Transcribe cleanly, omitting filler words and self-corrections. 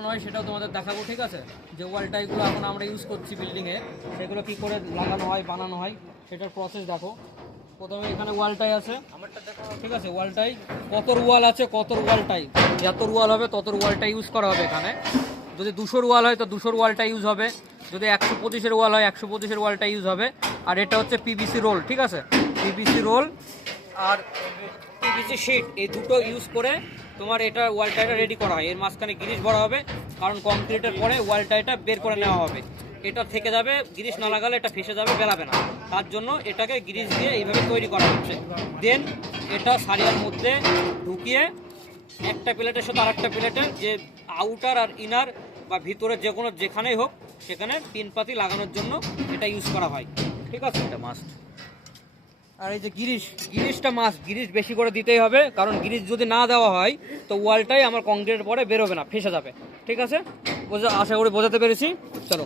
বানানো হয় সেটাও তোমাদের দেখাবো, ঠিক আছে? যে ওয়াল টাইগুলো এখন আমরা ইউজ করছি বিল্ডিংয়ে, সেগুলো কী করে লাগানো হয় বানানো হয় সেটার প্রসেস দেখো। প্রথমে এখানে ওয়ালটাই আছে, ঠিক আছে? ওয়ালটাই কতর ওয়াল আছে, কতর ওয়ালটাই যত ওয়াল হবে ততর ওয়ালটা ইউজ করা হবে এখানে। যদি 200 ওয়াল হয় তো 200 ওয়ালটা ইউজ হবে, যদি 125-এর ওয়াল হয় 125-এর ওয়ালটা ইউজ হবে। আর এটা হচ্ছে পিভিসি রোল, ঠিক আছে? পিভিসি রোল আর পিভিসি শিট, এই দুটো ইউজ করে তোমার এটা ওয়াল টাইটা রেডি করা হয়। এর মাঝখানে গ্রিস ভরা হবে, কারণ কংক্রিটের পরে ওয়াল টাইটা বের করে নেওয়া হবে। এটা থেকে যাবে, গ্রিস না লাগালে এটা ফেসে যাবে, বেরাবে না। তার জন্য এটাকে গ্রিস দিয়ে এইভাবে তৈরি করা হচ্ছে। দেন এটা সারিয়ার মধ্যে ঢুকিয়ে একটা প্লেটের সাথে আরেকটা প্লেটের যে আউটার আর ইনার বা ভিতরে যে কোনো যেখানেই হোক সেখানে পিনপাতি লাগানোর জন্য এটা ইউজ করা হয়, ঠিক আছে? এটা মাস্ট। আর এই যে গ্রিসটা মাস্ট, গ্রিস বেশি করে দিতেই হবে, কারণ গ্রিস যদি না দেওয়া হয় তো ওয়ালটাই আমার কংক্রিটের পরে বেরোবে না, ফেসে যাবে, ঠিক আছে? আশা করি বোঝাতে পেরেছি। চলো।